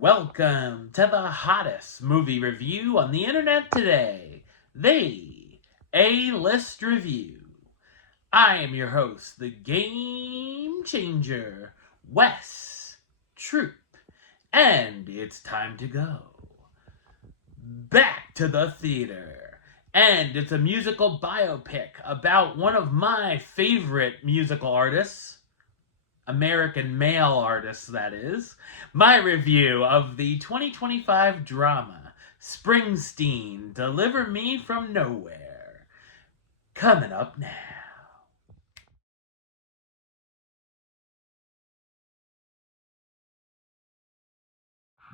Welcome to the hottest movie review on the internet today, the A-List Review. I am your host, the Game Changer, Wes Troop, and it's time to go back to the theater. And it's a musical biopic about one of my favorite musical artists, American male artists, that is, my review of the 2025 drama, Springsteen, Deliver Me From Nowhere. Coming up now.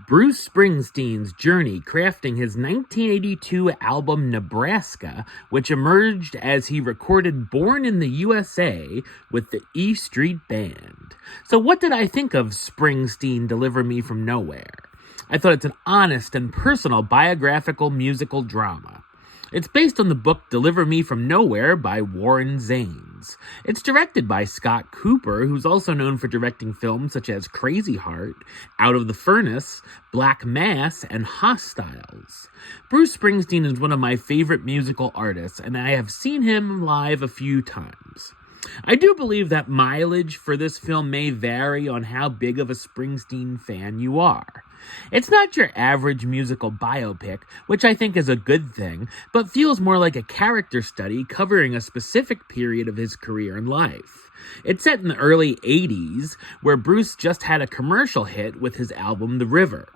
Bruce Springsteen's journey crafting his 1982 album Nebraska, which emerged as he recorded Born in the USA with the E Street Band. So what did I think of Springsteen Deliver Me From Nowhere? I thought it's an honest and personal biographical musical drama. It's based on the book Deliver Me From Nowhere by Warren Zanes. It's directed by Scott Cooper, who's also known for directing films such as Crazy Heart, Out of the Furnace, Black Mass, and Hostiles. Bruce Springsteen is one of my favorite musical artists, and I have seen him live a few times. I do believe that mileage for this film may vary on how big of a Springsteen fan you are. It's not your average musical biopic, which I think is a good thing, but feels more like a character study covering a specific period of his career and life. It's set in the early 80s, where Bruce just had a commercial hit with his album The River.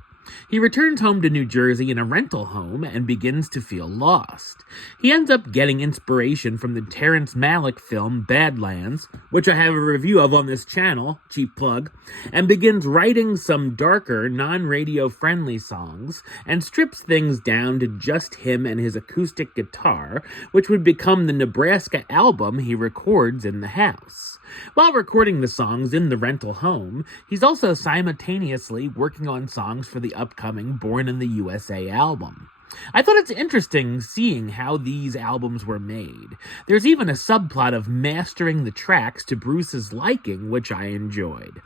He returns home to New Jersey in a rental home and begins to feel lost. He ends up getting inspiration from the Terrence Malick film Badlands, which I have a review of on this channel, cheap plug, and begins writing some darker, non-radio friendly songs and strips things down to just him and his acoustic guitar, which would become the Nebraska album he records in the house. While recording the songs in the rental home, he's also simultaneously working on songs for the upcoming Born in the U.S.A. album. I thought it's interesting seeing how these albums were made. There's even a subplot of mastering the tracks to Bruce's liking, which I enjoyed.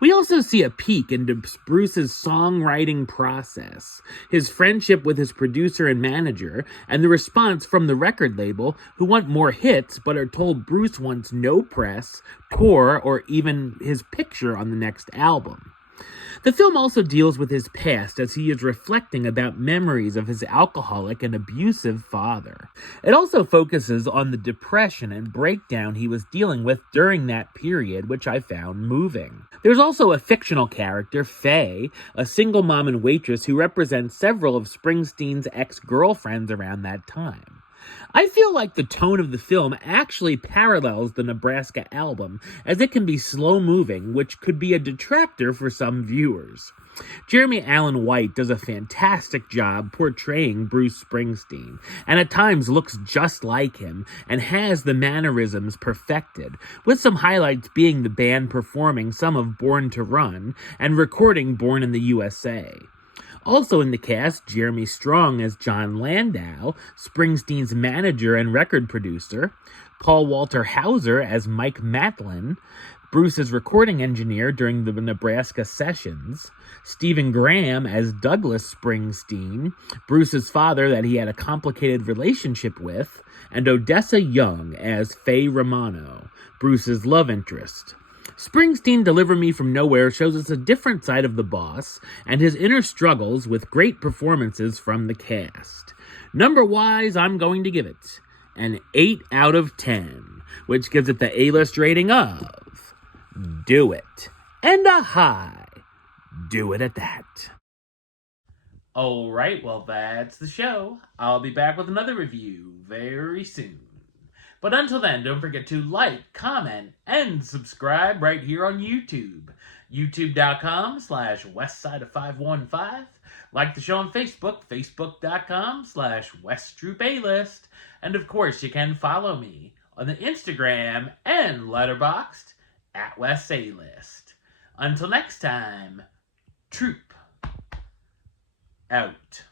We also see a peek into Bruce's songwriting process, his friendship with his producer and manager, and the response from the record label, who want more hits but are told Bruce wants no press, tour, or even his picture on the next album. The film also deals with his past as he is reflecting about memories of his alcoholic and abusive father. It also focuses on the depression and breakdown he was dealing with during that period, which I found moving. There's also a fictional character, Faye, a single mom and waitress who represents several of Springsteen's ex-girlfriends around that time. I feel like the tone of the film actually parallels the Nebraska album, as it can be slow-moving, which could be a detractor for some viewers. Jeremy Allen White does a fantastic job portraying Bruce Springsteen, and at times looks just like him, and has the mannerisms perfected, with some highlights being the band performing some of Born to Run, and recording Born in the USA. Also in the cast, Jeremy Strong as John Landau, Springsteen's manager and record producer, Paul Walter Hauser as Mike Matlin, Bruce's recording engineer during the Nebraska sessions, Stephen Graham as Douglas Springsteen, Bruce's father that he had a complicated relationship with, and Odessa Young as Faye Romano, Bruce's love interest. Springsteen Deliver Me From Nowhere shows us a different side of the boss and his inner struggles with great performances from the cast. Number-wise, I'm going to give it an 8 out of 10, which gives it the A-list rating of do it, and a high do it at that. Alright, well that's the show. I'll be back with another review very soon. But until then, don't forget to like, comment, and subscribe right here on YouTube. YouTube.com/Westside515. Like the show on Facebook, Facebook.com/WesTroopAlist. And of course, you can follow me on the Instagram and Letterboxd at WesAlist. Until next time, Troop out.